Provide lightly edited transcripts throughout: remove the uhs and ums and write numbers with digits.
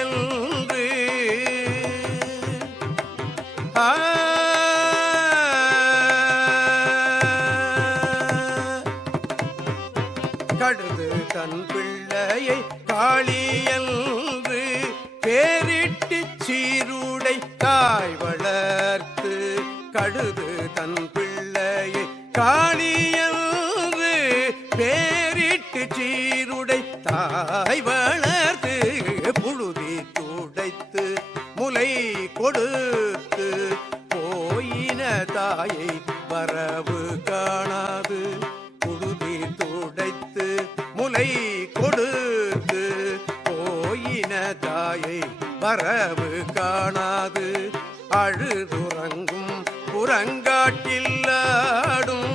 என்று கடுது தன் பிள்ளையை காளி என்று பேரிட்டு சீருடை தாய் வளர்த்து கடுது தன் பிள்ளையை காளி என்று பேரிட்டு சீருடை தாய் வளர்த்து புழுதி துடைத்து முலை கொடுத்து போயின தாயை வரவு காணாது புழுதி துடைத்து முலை கொடுத்து போயின தாயை வரவு காணாது அழுதுறங்கும் புறங்காட்டில்லாடும்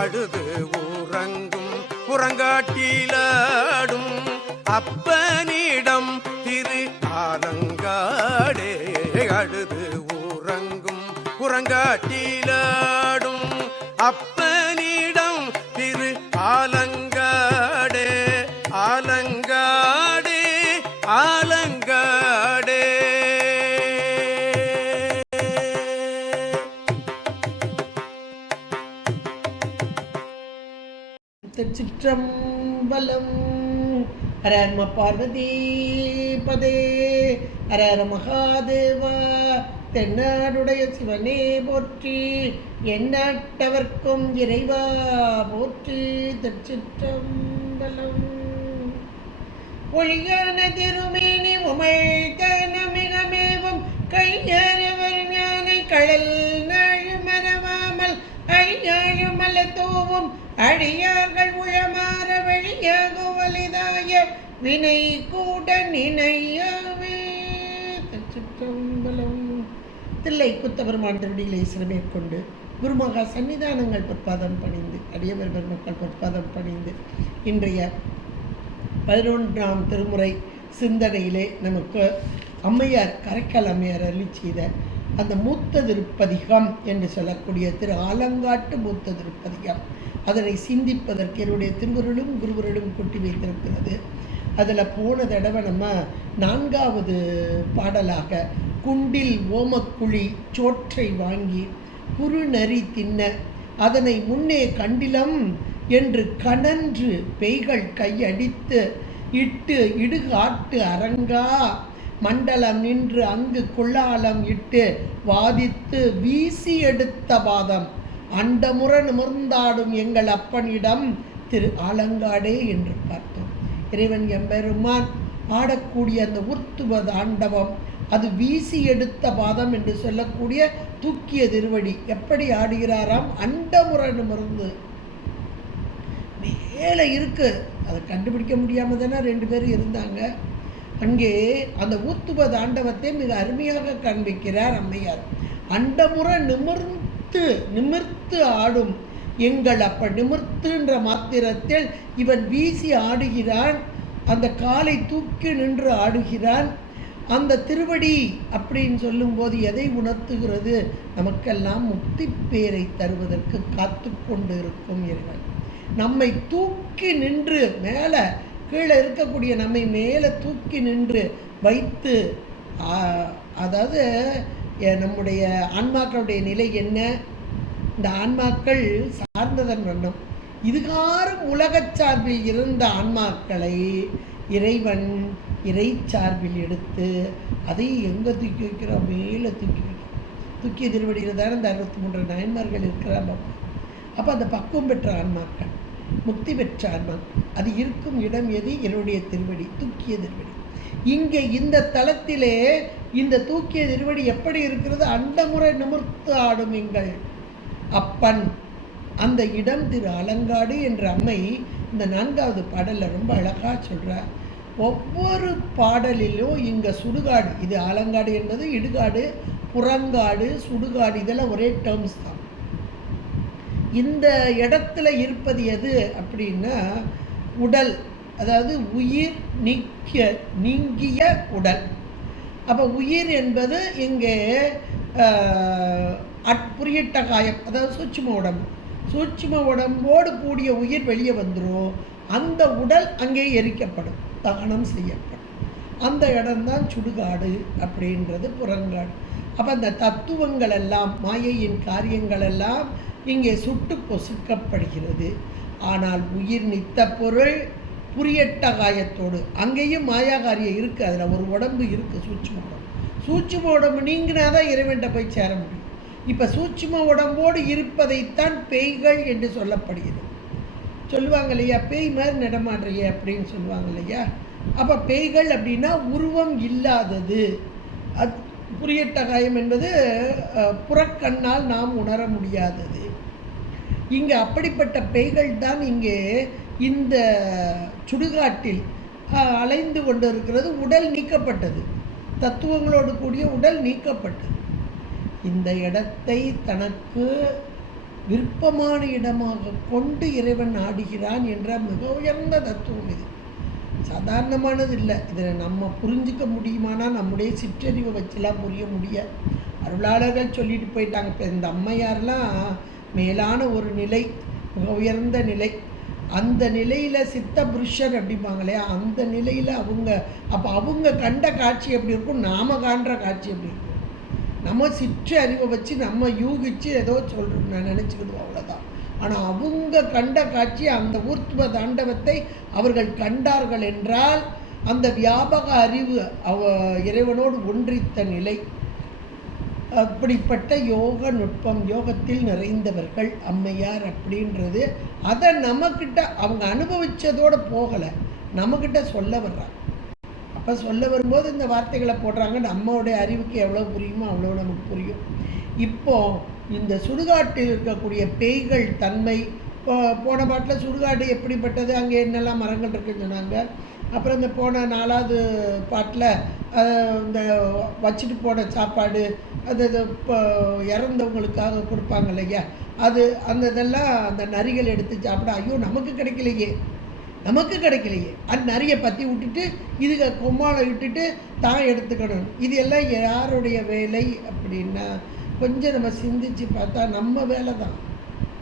அழுது உறங்கும் புறங்காட்டிலாடும் அப்பனிடம் திரு ஆலங்காடே அழுது உறங்கும் புறங்காட்டிலாடும் அப்பனிடம் திரு ஆலங்காடே ஆலங்காடே ஆலங்காடே. திருச்சிற்றம்பலம். ஹர நம பார்வதி பதே ஹர ஹர மகாதேவா. தென்னாடுடைய சிவனே போற்றி, எந்நாட்டவர்க்கும் இறைவா போற்றி. திருச்சிற்றம்பலம். ஒழியான திருமேனி உமைத்தன மிகமேவும் கையானவர் ஞானை கடல் நாழு மரவாமல் ஐயாழுமல தூவும் அடியார்கள் உழமாற வழியாக வலிதாய வினை கூட நினையவே. திருச்சிற்றம்பலம். தில்லை குத்தபெருமான் திருடிகளை சிறமேற்கொண்டு குருமகா சன்னிதானங்கள் பொற்பாதம் பணிந்து அடியவர் பெருமக்கள் பொற்பாதம் பணிந்து இன்றைய 11ஆம் திருமுறை சிந்தனையிலே நமக்கு அம்மையார் கரைக்கால் அம்மையார் அருளி செய்த அந்த மூத்த திருப்பதிகம் என்று சொல்லக்கூடிய திரு ஆலங்காட்டு மூத்த திருப்பதிகம், அதனை சிந்திப்பதற்கு என்னுடைய திருவருளும் குருவருளும் கொட்டி வைத்திருக்கிறது. அதில் போன தடவை நம்ம 4வது பாடலாக குண்டில் ஓமக்குழி சோற்றை வாங்கி குறுநரி தின்ன அதனை முன்னே கண்டிலம் என்று கனன்று பெய்கள் கையடித்து இட்டு இடுகாட்டு அரங்கா மண்டலம் நின்று அங்கு கொள்ளாலம் இட்டு வாதித்து வீசி எடுத்த பாதம் அண்டமுற நிமிர்ந்தாடும் எங்கள் அப்பனிடம் திரு ஆலங்காடே என்று பார்த்தோம். இறைவன் எம்பெருமான் ஆடக்கூடிய அந்த உர்த்துவ தாண்டவம், அது வீசி எடுத்த பாதம் என்று சொல்லக்கூடிய தூக்கிய திருவடி எப்படி ஆடுகிறாராம்? அண்டமுற நிமிர்ந்து மேலே இருக்கு. அதை கண்டுபிடிக்க முடியாமல் தானே 2 பேரும் இருந்தாங்க. அங்கே அந்த ஊத்துவ தாண்டவத்தை மிக அருமையாக காண்பிக்கிறார் அம்மையார். அண்டமுற நிமிர்த்து ஆடும் எங்கள் அப்ப நிமிர்த்துன்ற மாத்திரத்தில் இவன் வீசி ஆடுகிறான், அந்த காலை தூக்கி நின்று ஆடுகிறான். அந்த திருவடி அப்படின்னு சொல்லும்போது எதை உணர்த்துகிறது? நமக்கெல்லாம் முக்தி பேரை தருவதற்கு காத்து கொண்டு இருக்கும் இறைவன். நம்மை தூக்கி நின்று மேலே கீழே இருக்கக்கூடிய நம்மை மேலே தூக்கி நின்று வைத்து, அதாவது நம்முடைய ஆன்மாக்களுடைய நிலை என்ன? இந்த ஆன்மாக்கள் சார்ந்ததன் வண்ணம் இதுகாரும் உலகச் சார்பில் இருந்த ஆன்மாக்களை இறைவன் இறை சார்பில் எடுத்து அதை எங்கே தூக்கி வைக்கிறோம்? மேலே தூக்கி வைக்கிறோம். தூக்கிய திருவடியில் தான் இந்த 63 நாயன்மார்கள் இருக்கிறாங்க. அப்போ அந்த பக்குவம் பெற்ற ஆன்மாக்கள், முக்தி பெற்ற ஆன்மாக்கள், அது இருக்கும் இடம் எது? என்னுடைய திருவடி, தூக்கிய திருவடி. இங்கே இந்த தளத்திலே இந்த தூக்கிய திருவடி எப்படி இருக்கிறது? அண்டமுறை நிமிர்த்து ஆடும் எங்கள் அப்பன். அந்த இடம் திரு ஆலங்காடு என்ற அம்மை இந்த 4வது பாடலில் ரொம்ப அழகாக சொல்கிறார். ஒவ்வொரு பாடலிலும் இங்கே சுடுகாடு, இது ஆலங்காடு என்பது இடுகாடு, புறங்காடு, சுடுகாடு, இதெல்லாம் ஒரே டேர்ம்ஸ் தான். இந்த இடத்துல இருப்பது எது அப்படின்னா உடல், அதாவது உயிர் நீங்கிய உடல். அப்போ உயிர் என்பது இங்கே புரியட்ட காயம், அதாவது சூட்சும உடம்பு. சூட்சும உடம்போடு கூடிய உயிர் வெளியே வந்துடும். அந்த உடல் அங்கே எரிக்கப்படும், தகனம் செய்யப்படும். அந்த இடம்தான் சுடுகாடு அப்படின்றது புறங்காடு. அப்போ அந்த தத்துவங்கள் எல்லாம், மாயையின் காரியங்கள் எல்லாம் இங்கே சுட்டு பொசுக்கப்படுகிறது. ஆனால் உயிர் நித்த பொருள் புரியட்ட காயத்தோடு, அங்கேயும் மாயாகாரியம் இருக்குது. அதில் ஒரு உடம்பு இருக்குது, சூட்சும உடம்பு. சூட்சும உடம்பு நீங்கினாதான் இறைவன்கிட்ட போய் சேர முடியும். இப்போ சூட்சும உடம்போடு இருப்பதைத்தான் பேய்கள் என்று சொல்லப்படுகிறது. சொல்லுவாங்க இல்லையா, பேய் மாதிரி நடமாடுறிய அப்படின்னு சொல்லுவாங்க இல்லையா. அப்போ பேய்கள் அப்படின்னா உருவம் இல்லாதது. அது புரியட்ட காயம் என்பது புறக்கண்ணால் நாம் உணர முடியாதது. இங்கே அப்படிப்பட்ட பேய்கள் தான் இங்கே இந்த சுடுகாட்டில் அலைந்து கொண்டு இருக்கிறது. உடல் நீக்கப்பட்டது, தத்துவங்களோடு கூடிய உடல் நீக்கப்பட்டது. இந்த இடத்தை தனக்கு விருப்பமான இடமாக கொண்டு இறைவன் ஆடுகிறான் என்ற மிக உயர்ந்த தத்துவம் இது. சாதாரணமானது இல்லை. இதில் நம்ம புரிஞ்சிக்க முடியுமானா நம்முடைய சிற்றறிவை வச்சுலாம் புரிய முடியாது. அருளாளர்கள் சொல்லிட்டு போயிட்டாங்க. இப்போ இந்த அம்மையார்லாம் மேலான ஒரு நிலை, மிக உயர்ந்த நிலை. அந்த நிலையில் சித்த புருஷர் அப்படிம்பாங்களே, அந்த நிலையில் அவங்க, அப்போ அவங்க கண்ட காட்சி எப்படி இருக்கும், நாம் காண்ற காட்சி எப்படி இருக்கும். நம்ம சிற்று அறிவை வச்சு நம்ம யூகிச்சு ஏதோ சொல்கிறோம், நான் நினச்சிக்கிடுவோம், அவ்வளோதான். ஆனால் அவங்க கண்ட காட்சி, அந்த ஊர்த்துவ தாண்டவத்தை அவர்கள் கண்டார்கள் என்றால் அந்த வியாபக அறிவு இறைவனோடு ஒன்றித்த நிலை. அப்படிப்பட்ட யோக நுட்பம், யோகத்தில் நிறைந்தவர்கள் அம்மையார் அப்படின்றது. அதை நம்மக்கிட்ட அவங்க அனுபவித்ததோடு போகலை, நம்மக்கிட்ட சொல்ல வர்றாங்க. அப்போ சொல்ல வரும்போது இந்த வார்த்தைகளை போடுறாங்க. நம்மளுடைய அறிவுக்கு எவ்வளோ புரியுமோ அவ்வளோ நமக்கு புரியும். இப்போது இந்த சுடுகாட்டில் இருக்கக்கூடிய பேய்கள் தன்மை, போன பாட்டில் சுடுகாடு எப்படிப்பட்டது, அங்கே என்னெல்லாம் மரங்கள் இருக்குன்னு சொன்னாங்க. அப்புறம் இந்த போன 4வது பாட்டில் இந்த வச்சுட்டு போன சாப்பாடு, அது இப்போ இறந்தவங்களுக்காக கொடுப்பாங்க இல்லையா, அது அந்த இதெல்லாம் அந்த நரிகள் எடுத்து சாப்பிட, ஐயோ நமக்கு கிடைக்கலையே, நமக்கு கிடைக்கலையே, அந்த நரியை பற்றி விட்டுட்டு இதுக்கு கொம்மாளை விட்டுட்டு தான் எடுத்துக்கணும். இது எல்லாம் யாருடைய வேலை அப்படின்னா கொஞ்சம் நம்ம சிந்திச்சு பார்த்தா நம்ம வேலை தான்.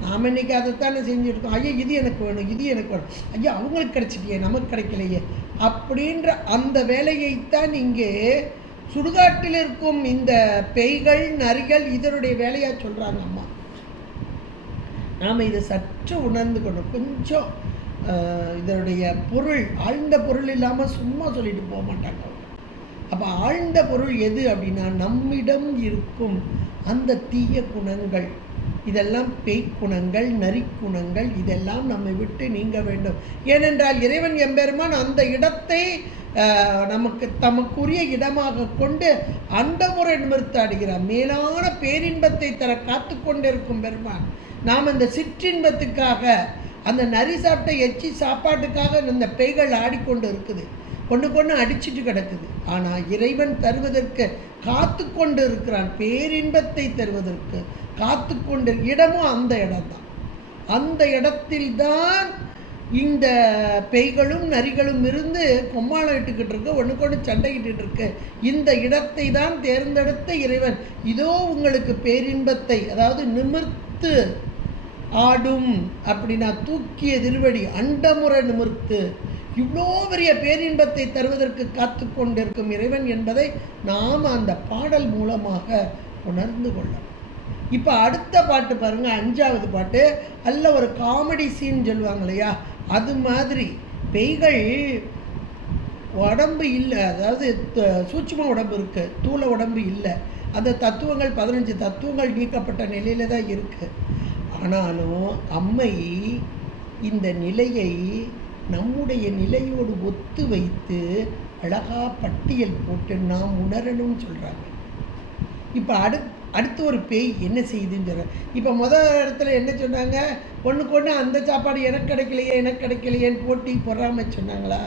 நாம் இன்றைக்கி அதைத்தானே செஞ்சுருக்கோம். ஐயோ இது எனக்கு வேணும், இது எனக்கு வேணும், ஐயோ அவங்களுக்கு கிடைச்சிட்டியே, நமக்கு கிடைக்கலையே அப்படின்ற அந்த வேலையைத்தான் இங்கே சுடுகாட்டில் இருக்கும் இந்த பேய்கள் நரிகள் இதனுடைய வேலையாக சொல்கிறாங்க அம்மா. நாம் இதை சற்று உணர்ந்து கொண்டோம். கொஞ்சம் இதனுடைய பொருள், ஆழ்ந்த பொருள் இல்லாமல் சும்மா சொல்லிட்டு போக மாட்டாங்க. அப்போ ஆழ்ந்த பொருள் எது அப்படின்னா நம்மிடம் இருக்கும் அந்த தீய குணங்கள், இதெல்லாம் பேய் குணங்கள், நரிக்குணங்கள், இதெல்லாம் நம்மை விட்டு நீங்க வேண்டும். ஏனென்றால் இறைவன் எம்பெருமான் அந்த இடத்தை தமக்குரிய இடமாக கொண்டு அண்டமுறை நிமிர்த்தாடுகிறார். மேலான பேரின்பத்தை தர காத்து கொண்டிருக்கும் பெருமான். நாம் அந்த சிற்றின்பத்துக்காக, அந்த நரி சாப்பிட்ட எச்சி சாப்பாட்டுக்காக இந்த பேய்கள் ஆடிக்கொண்டு இருக்குது, கொண்டு அடிச்சுட்டு கிடக்குது. ஆனால் இறைவன் தருவதற்கு காத்து கொண்டு இருக்கிறான், பேரின்பத்தை தருவதற்கு காத்து கொண்டு. இடமும் அந்த இடம்தான். அந்த இடத்தில்தான் இந்த பேய்களும் நரிகளும் இருந்து கொம்மாளம் இட்டுக்கிட்டு இருக்கு, ஒன்றுக்கொன்று சண்டைக்கிட்டு இருக்கு. இந்த இடத்தை தான் தேர்ந்தெடுத்த இறைவன், இதோ உங்களுக்கு பேரின்பத்தை, அதாவது நிமிர்த்து ஆடும் அப்படின்னா தூக்கிய திருவடி அண்டமுறை நிமிர்த்து, இவ்வளோ பெரிய பேரின்பத்தை தருவதற்கு காத்து கொண்டிருக்கும் இறைவன் என்பதை நாம் அந்த பாடல் மூலமாக உணர்ந்து கொள்ளலாம். இப்போ அடுத்த பாட்டு பாருங்கள், 5வது பாட்டு. அல்ல ஒரு காமெடி சீன் சொல்லுவாங்க இல்லையா, அது மாதிரி பேய்கள் உடம்பு இல்லை, அதாவது சூட்சும உடம்பு இருக்குது, தூள உடம்பு இல்லை. அந்த தத்துவங்கள் 15 தத்துவங்கள் நீக்கப்பட்ட நிலையில தான் இருக்குது. ஆனாலும் அம்மை இந்த நிலையை நம்முடைய நிலையோடு ஒத்து வைத்து அழகா பட்டியல் போட்டு நாம் உணரணும்னு சொல்கிறாங்க. இப்போ அடுத்து ஒரு பேய் என்ன செய்யுதுன்னு சொல்கிறேன். இப்போ முதல் இடத்துல என்ன சொன்னாங்க, ஒன்றுக்கு அந்த சாப்பாடு எனக்கு கிடைக்கலையேன்னு போட்டி பொறாமல் சொன்னாங்களா.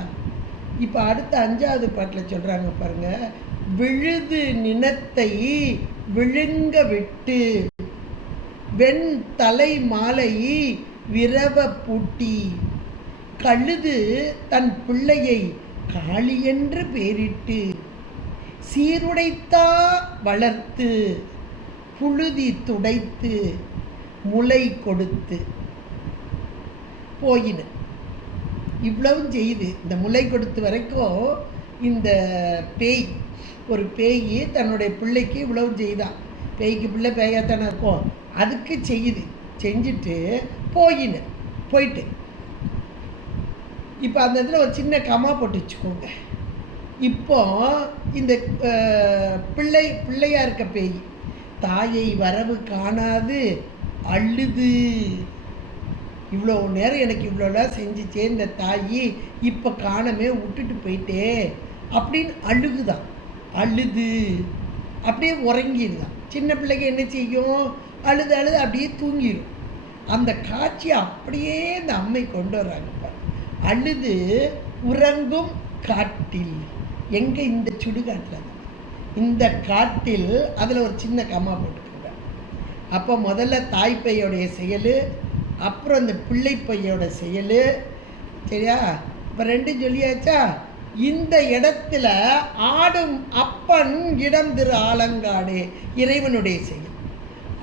இப்போ அடுத்த 5வது பாட்டில் சொல்கிறாங்க பாருங்கள், விழுது நினத்தை விழுங்க விட்டு வெண் தலை மாலை விரவ பூட்டி கழுது தன் பிள்ளையை காளி என்று பேரிட்டு சீருடைத்தா வளர்த்து புழுதி துடைத்து முளை கொடுத்து போயின. இவ்வளவும் செய்து இந்த முளை கொடுத்து வரைக்கும் இந்த பேய், ஒரு பேய் தன்னுடைய பிள்ளைக்கு இவ்வளவு செய்தான். பேய்க்கு பிள்ளை பேயாத்தானே இருக்கும், அதுக்கு செய்யுது. செஞ்சுட்டு போயிட்டு இப்போ அந்த இடத்துல ஒரு சின்ன கமா போட்டு வச்சுக்கோங்க. இப்போ இந்த பிள்ளையா இருக்க பேய் தாயை வரவு காணாது அழுது, இவ்வளோ நேரம் எனக்கு இவ்வளோலாம் செஞ்சுச்சே இந்த தாயி, இப்போ காணமே விட்டுட்டு போயிட்டே அப்படின்னு அழுகுதான். அழுது அப்படியே உறங்கிடுதான். சின்ன பிள்ளைக்கு என்ன செய்யும், அழுது அப்படியே தூங்கிடும். அந்த காட்சியை அப்படியே இந்த அம்மை கொண்டு வர்றாங்க. அழுது உறங்கும் காட்டில், எங்கே, இந்த சுடுகாட்டில், இந்த காட்டில் அதில் ஒரு சின்ன கம்மா போட்டுக்கோங்க. அப்போ முதல்ல தாய்ப்பையோடைய செயல், அப்புறம் இந்த பிள்ளை பையோட செயல், சரியா? இப்போ ரெண்டும் சொல்லியாச்சா? இந்த இடத்துல ஆடும் அப்பன் இடம் திரு ஆலங்காடு இறைவனுடைய செயல்.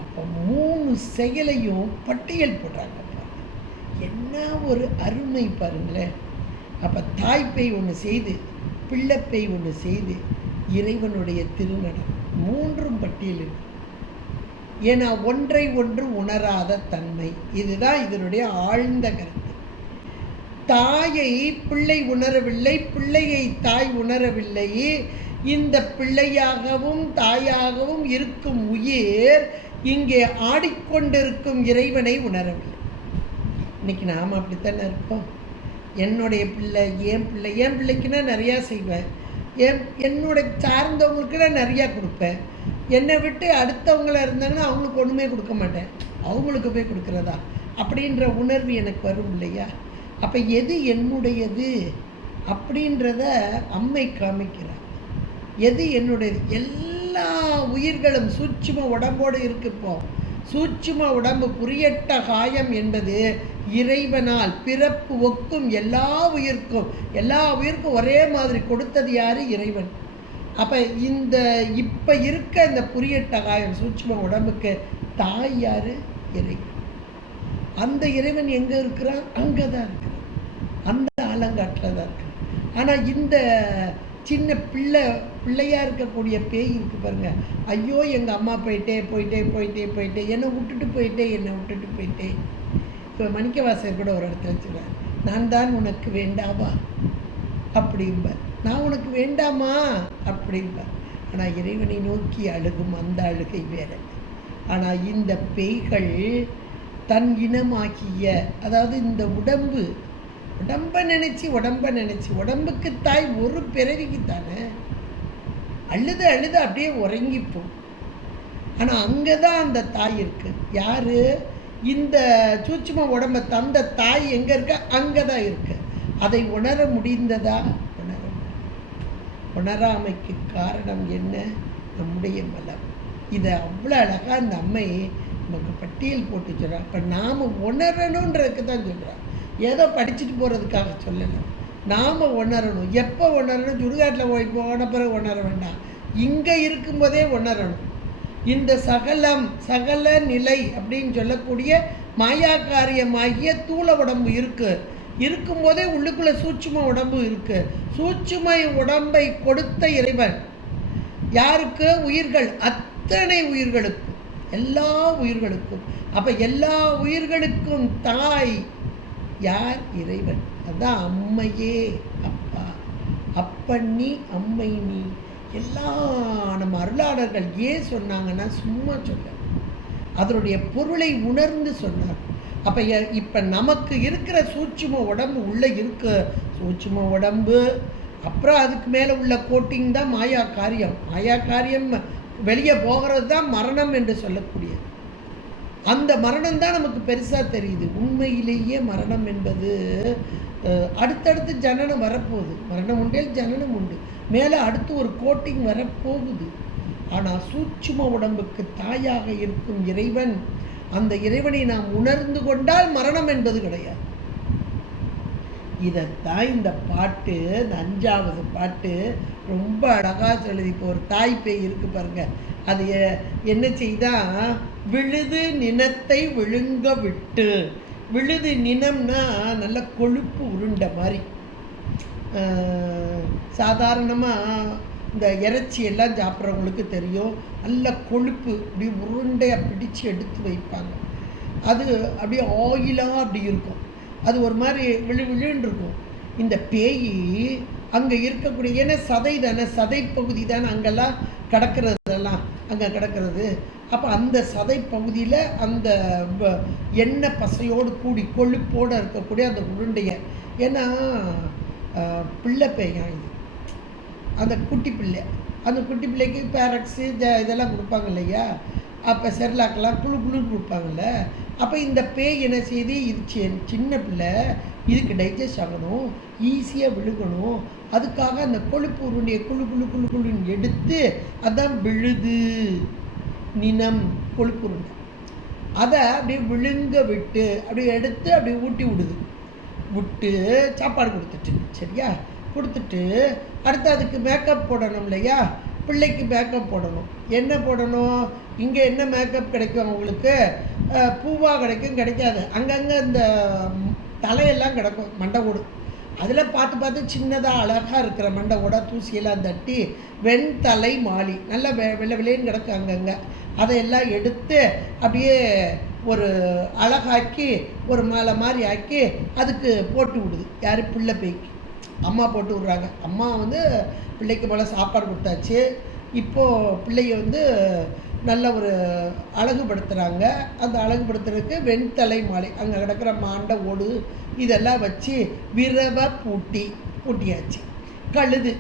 அப்போ 3 செயலையும் பட்டியல் போடுறாங்க. என்ன ஒரு அருமை பாருங்களேன். அப்போ தாய்ப்பை ஒன்று செய்து, பிள்ளைப்பை ஒன்று செய்து, இறைவனுடைய திருநடம் 3ம் பட்டியல். ஏன்னா ஒன்றை ஒன்று உணராத தன்மை, இதுதான் இதனுடைய ஆழ்ந்த கருத்து. தாயை பிள்ளை உணரவில்லை, பிள்ளையை தாய் உணரவில்லை. இந்த பிள்ளையாகவும் தாயாகவும் இருக்கும் உயிர் இங்கே ஆடிக்கொண்டிருக்கும் இறைவனை உணரவில்லை. இன்னைக்கு நாம் அப்படித்தானே இருப்போம். என்னுடைய பிள்ளை, என் பிள்ளைக்குன்னா நிறையா செய்வேன், என்னுடைய சார்ந்தவங்களுக்கு நான் நிறையா கொடுப்பேன். என்னை விட்டு அடுத்தவங்கள இருந்தாங்கன்னா அவங்களுக்கு ஒன்றுமே கொடுக்க மாட்டேன், அவங்களுக்கு போய் கொடுக்குறதா அப்படின்ற உணர்வு எனக்கு வரும் இல்லையா? அப்போ எது என்னுடையது அப்படின்றத அம்மை காமிக்கிறார். எது என்னுடையது? எல்லா உயிர்களும் சூட்சும உடம்போடு இருக்குப்போ. சூட்சும உடம்பு புரியட்ட காயம் என்பது இறைவனால் பிறப்பு ஒக்கும் எல்லா உயிருக்கும் ஒரே மாதிரி கொடுத்தது யாரு? இறைவன். அப்போ இப்போ இருக்க இந்த புரியட்ட காயம் சூட்சும உடம்புக்கு தாய் யாரு? இறைவன். அந்த இறைவன் எங்கே இருக்கிறான்? அங்கே தான் இருக்கிறான், அந்த ஆலங்காட்டில் தான் இருக்கிறான். ஆனால் இந்த சின்ன பிள்ளையா இருக்கக்கூடிய பேய் இருக்கு பாருங்க, ஐயோ எங்கள் அம்மா போயிட்டே என்னை விட்டுட்டு போயிட்டே. இப்போ மணிக்கவாசகர் கூட ஒரு இடத்துல சொல்கிறார், நான் தான் உனக்கு வேண்டாமா அப்படிம்பார், நான் உனக்கு வேண்டாமா அப்படிம்பார். ஆனால் இறைவனை நோக்கி அழுகும் அந்த அழுகை வேற. ஆனால் இந்த பேய்கள் தன் இனமாகிய, அதாவது இந்த உடம்பை நினைச்சு உடம்புக்கு தாய் ஒரு பிறவிக்கு தானே, அழுது அப்படியே உறங்கிப்போம். ஆனால் அங்கே தான் அந்த தாய் இருக்கு. யாரு? இந்த சூட்சும உடம்பை தந்த தாய் எங்கே இருக்க? அங்கே தான் இருக்கு. அதை உணர முடிந்ததா? உணராமைக்கு காரணம் என்ன? நம்முடைய மலம். இதை அவ்வளோ அழகாக அந்த அம்மை நமக்கு பட்டியல் போட்டு சொல்கிறார். இப்போ நாம் உணரணுன்றதுக்கு தான் சொல்கிறார், ஏதோ படிச்சுட்டு போகிறதுக்காக சொல்லலை. நாம் உணரணும். எப்போ உணரணும்? சுடுகாட்டில் போன பிறகு உணர வேண்டாம், இங்கே இருக்கும்போதே உணரணும். இந்த சகல நிலை அப்படின்னு சொல்லக்கூடிய மாயா காரியமாகிய தூள உடம்பு இருக்கும்போதே உள்ளுக்குள்ளே சூட்சும உடம்பு இருக்குது. சூட்சும உடம்பை கொடுத்த இறைவன் யாருக்கு? உயிர்கள், அத்தனை உயிர்களுக்கும், எல்லா உயிர்களுக்கும். அப்போ எல்லா உயிர்களுக்கும் தாய் யார்? இறைவன். அதான் அம்மையே அப்பா, அப்பன் நீ, அம்மை நீ. எல்லா நம்ம அருளாளர்கள் ஏன் சொன்னாங்கன்னா சும்மா சொல்ல, அதனுடைய பொருளை உணர்ந்து சொன்னார். அப்போ இப்போ நமக்கு இருக்கிற சூட்சும உடம்பு உள்ளே இருக்கு, சூட்சும உடம்பு, அப்புறம் அதுக்கு மேலே உள்ள கோட்டிங் தான் மாயா காரியம் வெளியே போகிறது தான் மரணம் என்று சொல்லக்கூடியது. அந்த மரணம் தான் நமக்கு பெருசாக தெரியுது. உண்மையிலேயே மரணம் என்பது அடுத்தடுத்து ஜனனம் வரப்போகுது. மரணம் உண்டே ஜனனம் உண்டு, மேலே அடுத்து ஒரு கோட்டிங் வரப்போகுது. ஆனால் சூட்சும உடம்புக்கு தாயாக இருக்கும் இறைவன், அந்த இறைவனை நாம் உணர்ந்து கொண்டால் மரணம் என்பது கிடையாது. இதைத்தான் இந்த பாட்டு, இந்த 5வது பாட்டு ரொம்ப அழகாக சொல்லுது. இப்போ ஒரு தாய் பேய் இருக்கு பாருங்க, அது என்ன செய்தா, விழுது நினத்தை விழுங்க விட்டு. விழுது நினம்னா நல்ல கொழுப்பு உருண்டை மாதிரி. சாதாரணமாக இந்த இறைச்சி எல்லாம் சாப்பிட்றவங்களுக்கு தெரியும், நல்ல கொழுப்பு அப்படி உருண்டையாக பிடிச்சு எடுத்து வைப்பாங்க. அது அப்படியே ஆயிலாக அப்படி இருக்கும், அது ஒரு மாதிரி விழுன்னு இருக்கும். இந்த பேய் அங்கே இருக்கக்கூடிய, ஏன்னா சதை தானே, சதை பகுதி தானே அங்கெல்லாம் கிடக்கிறதெல்லாம் அங்கே கிடக்கிறது. அப்போ அந்த சதை பகுதியில் அந்த எண்ணெய் பசையோடு கூடி கொழுப்போடு இருக்கக்கூடிய அந்த உருண்டையை, ஏன்னா பிள்ளை பேயா இது, அந்த குட்டி பிள்ளை, அந்த குட்டி பிள்ளைக்கு பேரக்ஸு இதெல்லாம் கொடுப்பாங்க இல்லையா, அப்போ செர்லாக்கெல்லாம் குழுன்னு கொடுப்பாங்கள்ல. அப்போ இந்த பேய் என்ன செய்து, இது சின்ன பிள்ளை, இதுக்கு டைஜஸ்ட் ஆகணும், ஈஸியாக விழுகணும், அதுக்காக அந்த கொழுப்பு உருண்டையை குழுன்னு எடுத்து, அதான் விழுது நினம் கொழுப்பு உருண்டை, அதை அப்படியே விழுங்க விட்டு அப்படியே எடுத்து அப்படியே ஊட்டி விட்டு சாப்பாடு கொடுத்துட்டு, சரியா, கொடுத்துட்டு அடுத்து அதுக்கு மேக்கப் போடணும் இல்லையா, பிள்ளைக்கு மேக்கப் போடணும். என்ன போடணும், இங்கே என்ன மேக்கப் கிடைக்கும் அவங்களுக்கு, பூவாக கிடைக்கும், கிடைக்காது, அங்கங்கே இந்த தலையெல்லாம் கிடக்கும் மண்டை ஓடு, அதில் பார்த்து சின்னதாக அழகாக இருக்கிற மண்டை ஓட தூசியெல்லாம் தட்டி வெண்தலை மாலி நல்லா வெள்ளை வெளியேன்னு கிடக்கும் அங்கங்கே, அதையெல்லாம் எடுத்து அப்படியே ஒரு அழகாக்கி ஒரு மாலை மாதிரி ஆக்கி அதுக்கு போட்டு விடுது. யார், பிள்ளை பேய்க்கு அம்மா போட்டு விட்றாங்க. அம்மா பிள்ளைக்கு போல சாப்பாடு கொடுத்தாச்சு, இப்போது பிள்ளைய நல்ல ஒரு அழகுபடுத்துகிறாங்க. அந்த அழகுபடுத்துறதுக்கு வெண்தலை மாலை, அங்கே கிடக்கிற மாண்டை ஓடு இதெல்லாம் வச்சு விரவ பூட்டியாச்சு.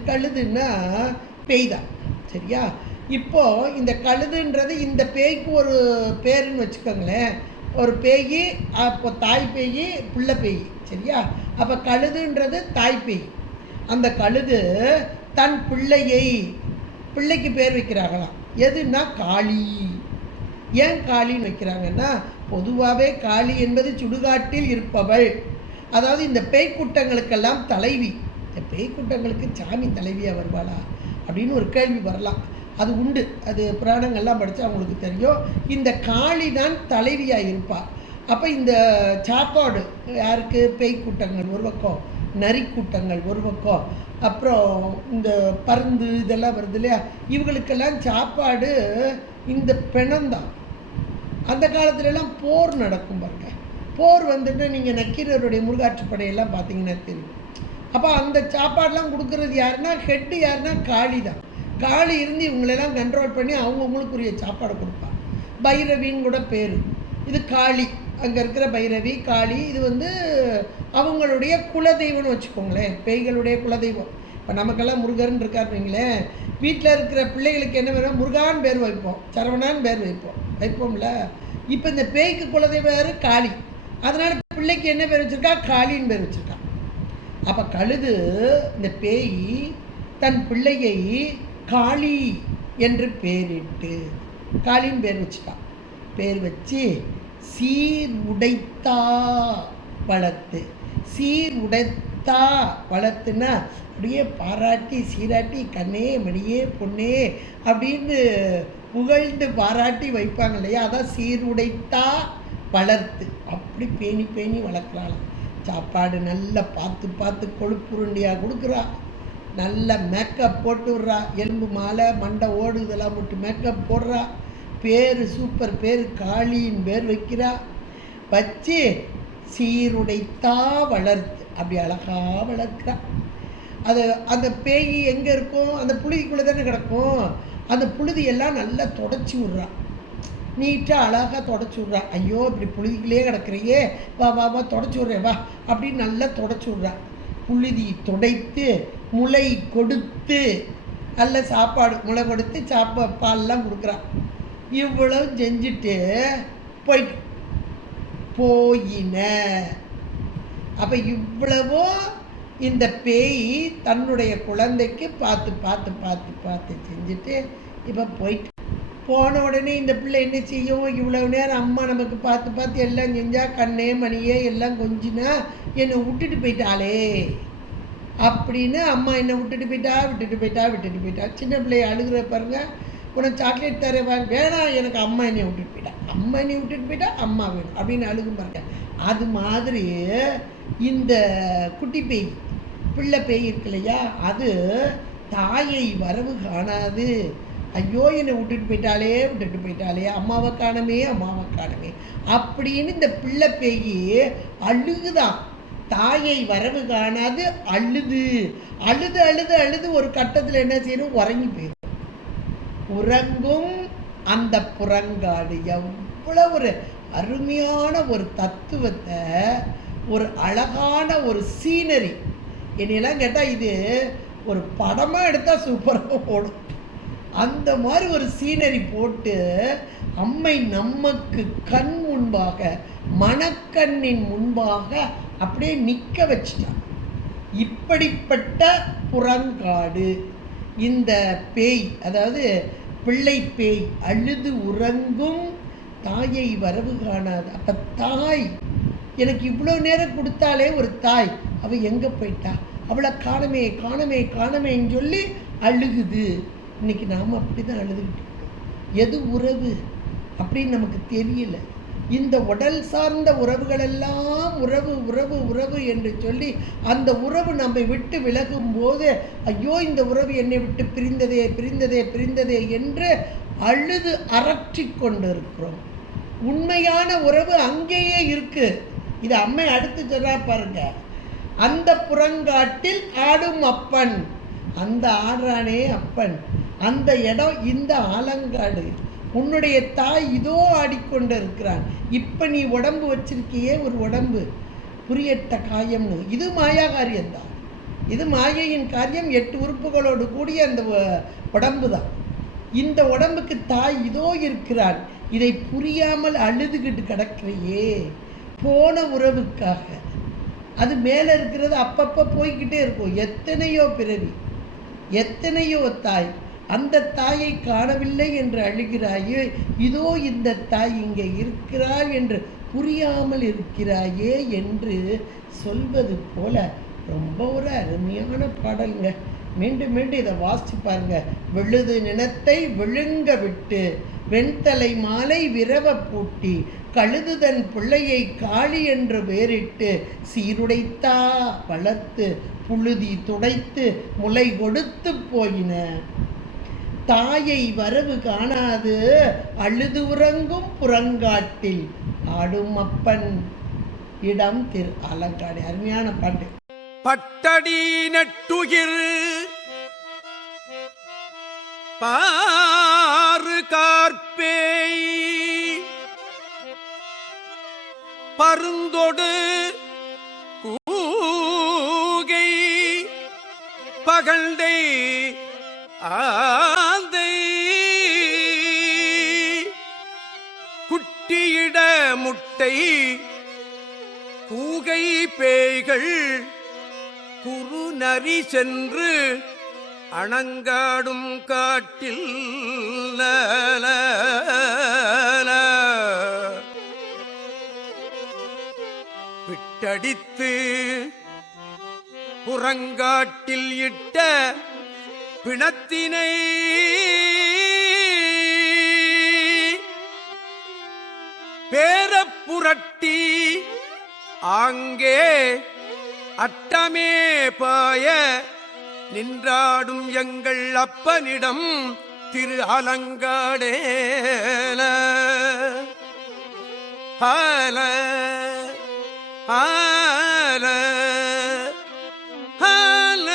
கழுதுன்னா பேய் தான், சரியா. இப்போது இந்த கழுதுன்றது இந்த பேய்க்கு ஒரு பேருன்னு வச்சுக்கோங்களேன். ஒரு பேய், அப்போ தாய் பேய், பிள்ளை பேய், சரியா. அப்போ கழுதுன்றது தாய் பேய். அந்த கழுது தன் பிள்ளைக்கு பேர் வைக்கிறாங்களாம். எதுன்னா காளி. ஏன் காளின்னு வைக்கிறாங்கன்னா, பொதுவாகவே காளி என்பது சுடுகாட்டில் இருப்பவள், அதாவது இந்த பேய்க்கூட்டங்களுக்கெல்லாம் தலைவி. இந்த பேய்க்கூட்டங்களுக்கு சாமி தலைவியாக வருவாளா அப்படின்னு ஒரு கேள்வி வரலாம், அது உண்டு, அது புராணங்கள்லாம் படித்தா அவங்களுக்கு தெரியும். இந்த காளி தான் தலைவியாக இருப்பாள். அப்போ இந்த சாப்பாடு யாருக்கு, பேய்க்கூட்டங்கள் ஒரு பக்கம், நரி கூட்டங்கள் ஒரு பக்கம், அப்புறம் இந்த பருந்து இதெல்லாம் வருது இல்லையா, இவங்களுக்கெல்லாம் சாப்பாடு இந்த பிணம்தான். அந்த காலத்துலலாம் போர் நடக்கும் பாருங்க, போர் நீங்கள் நக்கீரருடைய முருகாற்றுப்படையெல்லாம் பார்த்தீங்கன்னா தெரியும். அப்போ அந்த சாப்பாடெலாம் கொடுக்குறது யாருன்னா, ஹெட்டு யாருன்னா காளி தான். காளி இருந்து இவங்களெல்லாம் கண்ட்ரோல் பண்ணி அவங்கவுங்களுக்குரிய சாப்பாடு கொடுப்பாங்க. பைரவின்னு கூட பேர், இது காளி, அங்கே இருக்கிற பைரவி காளி, இது அவங்களுடைய குலதெய்வம்னு வச்சுக்கோங்களேன், பேய்களுடைய குலதெய்வம். இப்போ நமக்கெல்லாம் முருகன் இருக்காருங்களேன், வீட்டில் இருக்கிற பிள்ளைகளுக்கு என்ன வேணும், முருகான் பேர் வைப்போம், சரவணான்னு பேர் வைப்போம்ல. இப்போ இந்த பேய்க்கு குலதெய்வம் யார், காளி. அதனால் பிள்ளைக்கு என்ன பேர் வச்சுருக்கா, காளின்னு பேர் வச்சுருக்கா. அப்போ கழுது, இந்த பேய் தன் பிள்ளையை காளி என்று பேரிட்டு காளின்னு பேர் வச்சுட்டான். பேர் வச்சு சீர் உடைத்தா வளர்த்து, சீர் உடைத்தா வளர்த்துன்னா அப்படியே பாராட்டி சீராட்டி, கண்ணே மணியே பொண்ணே அப்படின்னு புகழ்ந்து பாராட்டி வைப்பாங்க இல்லையா, அதான் சீர் உடைத்தா வளர்த்து. அப்படி பேணி வளர்க்குறாள். சாப்பாடு நல்லா பார்த்து கொழுப்புருண்டியாக கொடுக்குறா, நல்ல மேக்கப் போட்டு விட்றா, எலும்பு மாலை மண்டை ஓடு இதெல்லாம் போட்டு மேக்கப் போடுறா. பேர் சூப்பர் பேர், காளின்னு பேர் வைக்கிறா. வச்சு சீருடைத்தா வளர்த்து அப்படி அழகாக வளர்க்குறா. அது அந்த பேய் எங்கே இருக்கும், அந்த புழுதிக்குள்ளே தானே கிடக்கும். அந்த புழுதியெல்லாம் நல்லா தொடச்சி விட்றா, நீட்டாக அழகாக தொடச்சி விட்றா. ஐயோ இப்படி புழுதிக்குள்ளே கிடக்குறையே, வா தொடச்சி விட்றேன் வா அப்படின்னு நல்லா தொடச்சி விட்றா. புழுதி துடைத்து முளை கொடுத்து நல்ல சாப்பாடு முளை கொடுத்து பால்லாம் கொடுக்குறா. இவ்வளவு செஞ்சுட்டு போயின. அப்போ இவ்வளவோ இந்த பேய் தன்னுடைய குழந்தைக்கு பார்த்து செஞ்சுட்டு இப்போ போன உடனே இந்த பிள்ளை என்ன செய்யும், இவ்வளவு நேரம் அம்மா நமக்கு பார்த்து பார்த்து எல்லாம் செஞ்சா, கண்ணே மணியே எல்லாம் கொஞ்சினா என்னை விட்டுட்டு போயிட்டாளே அப்படின்னு அம்மா என்னை விட்டுட்டு போயிட்டா. சின்ன பிள்ளைய அழுகிற பாருங்க, உனக்கு சாக்லேட் தர வேணாம், எனக்கு அம்மா என்னை விட்டுட்டு போயிட்டா, அம்மா வேணும் அப்படின்னு அழுகும் பாருங்க. அது மாதிரி இந்த குட்டி பேய், பிள்ளை பேய் இருக்கு இல்லையா, அது தாயை வரவு காணாது. ஐயோ என்னை விட்டுட்டு போயிட்டாளே, அம்மாவை காணமே அப்படின்னு இந்த பிள்ளை பேய் அழுகுதான். தாயை வரவு காணாது அழுது ஒரு கட்டத்தில் என்ன செய்யணும், உறங்கி போயிடும். உறங்கும் அந்த புறங்காடு. எவ்வளோ ஒரு அருமையான ஒரு தத்துவத்தை, ஒரு அழகான ஒரு சீனரி. என்னையெல்லாம் கேட்டால் இது ஒரு படமாக எடுத்தால் சூப்பராக போடும். அந்த மாதிரி ஒரு சீனரி போட்டு அம்மை நமக்கு கண் முன்பாக, மனக்கண்ணின் முன்பாக அப்படியே நிற்க வச்சிட்டான். இப்படிப்பட்ட புறங்காடு இந்த பேய், அதாவது பிள்ளை பேய் அழுது உறங்கும் தாயை வரவு காணாது. அப்போ தாய் எனக்கு இவ்வளோ நேரம் கொடுத்தாலே ஒரு தாய், அவள் எங்கே போயிட்டா, அவளை காணமேன்னு சொல்லி அழுகுது. இன்னைக்கு நாம் அப்படி தான் அழுதுகிட்டு இருக்கோம். எது உறவு அப்படின்னு நமக்கு தெரியல. இந்த உடல் சார்ந்த உறவுகளெல்லாம் உறவு என்று சொல்லி அந்த உறவு நம்மை விட்டு விலகும் போது, ஐயோ இந்த உறவு என்னை விட்டு பிரிந்ததே என்று அழுது அரற்றி கொண்டு இருக்கிறோம். உண்மையான உறவு அங்கேயே இருக்கு. இது அம்மை அடுத்து சொல்றா பாருங்க, அந்த புறங்காட்டில் ஆடும் அப்பன். அந்த ஆடுறானே அப்பன், அந்த இடம் இந்த ஆலங்காடு. உன்னுடைய தாய் இதோ ஆடிக்கொண்டு இருக்கிறான். இப்போ நீ உடம்பு வச்சிருக்கியே, ஒரு உடம்பு புரியட்ட காயம்னு, இது மாயா காரியம்தான். இது மாயையின் காரியம். 8 உறுப்புகளோடு கூடிய அந்த உடம்பு தான். இந்த உடம்புக்கு தாய் இதோ இருக்கிறான். இதை புரியாமல் அழுதுகிட்டு கிடக்கிறையே போன உறவுக்காக. அது மேலே இருக்கிறது அப்பப்போ போய்கிட்டே இருக்கும். எத்தனையோ பிறவி, எத்தனையோ தாய். அந்த தாயை காணவில்லை என்று அழுகிறாயே, இதோ இந்த தாய் இங்கே இருக்கிறாள் என்று புரியாமல் இருக்கிறாயே என்று சொல்வது போல ரொம்ப ஒரு அருமையான பாடலுங்க. மீண்டும் இதை வாசிச்சு பாருங்க. விழுது நிலத்தை விழுங்க விட்டு வெண்தலை மாலை விரவ பூட்டி கழுதுதன் பிள்ளையை காளி என்று வேறிட்டு சீருடைத்தா வளர்த்து புழுதி துடைத்து முளை கொடுத்து போயின. தாயை வரவு காணாது அழுது உறங்கும் புறங்காட்டில் ஆடும் அப்பன் இடம் திரு ஆலங்காடு. அருமையான பாட்டு. பட்டடி நட்டுயிர் பாரு கார்பேய் பருந்தொடு கூகை பகண்டை ஆந்தை குட்டியிட முட்டை கூகை பேய்கள் குறுநரி சென்று அணங்காடும் காட்டில் விட்டடித்து புறங்காட்டில் இட்ட பிணத்தினை பேரப்புரட்டி ஆங்கே அட்டமே பாய நின்றாடும் எங்கள் அப்பனிடம் திரு ஆலங்காடே. ஹால ஹால ஹால.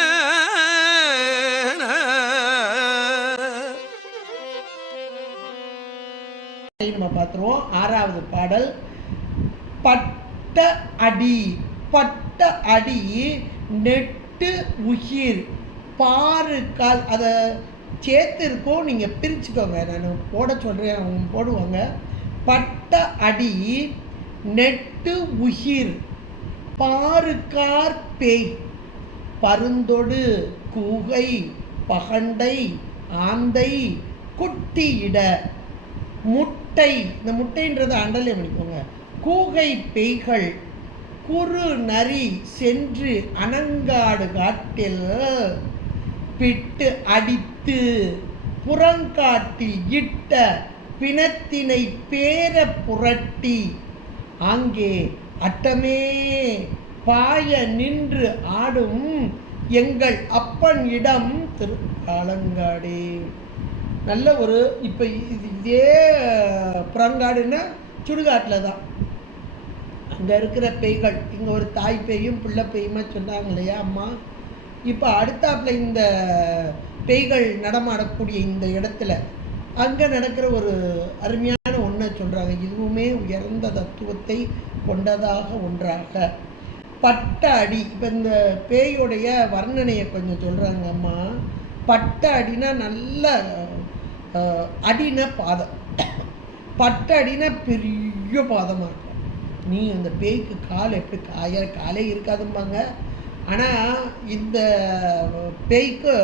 நம்ம பார்த்துருவோம். 6வது பாடல். பட்ட அடி. பட்ட அடி நெட்டு உயிர் பாரு கால். அதை சேர்த்து இருக்கோம், நீங்கள் பிரிச்சுக்கோங்க. நான் போட சொல்கிறேன், அவங்க போடுவாங்க. பட்ட அடி நெட்டு உயிர் பாருக்கார் பேய் பருந்தொடு கூகை பகண்டை ஆந்தை குட்டியிட முட்டை, இந்த முட்டைன்றதை அண்டலே பண்ணிக்கோங்க. கூகை பேய்கள் குறு நரி சென்று அனங்காடு காட்டில் பிட்டு அடித்து புறங்காட்டில் இட்ட பிணத்தினை பேர புரட்டி அங்கே அட்டமே பாய நின்று ஆடும் எங்கள் அப்பன் இடம் திரு ஆலங்காடே. நல்ல ஒரு இப்போ இதே புறங்காடுன்னா சுடுகாட்டில் தான் அங்கே இருக்கிற பேய்கள். இங்கே ஒரு தாய் பேயும் பிள்ளை பேயுமா சொன்னாங்க இல்லையா அம்மா. இப்போ அடுத்தாப்பில் இந்த பேய்கள் நடமாடக்கூடிய இந்த இடத்துல அங்கே நடக்கிற ஒரு அருமையான ஒன்றை சொல்கிறாங்க. இதுவுமே உயர்ந்த தத்துவத்தை கொண்டதாக ஒன்றாக. பட்ட அடி, இப்போ இந்த பேயோடைய வர்ணனையை கொஞ்சம் சொல்கிறாங்க அம்மா. பட்ட அடினா நல்ல அடின பாதம், பட்ட அடினா பெரிய பாதமாக இருக்கும். நீ அந்த பேய்க்கு கால் எப்படி காலே இருக்காதும்பாங்க. ஆனால் இந்த பேய்க்கு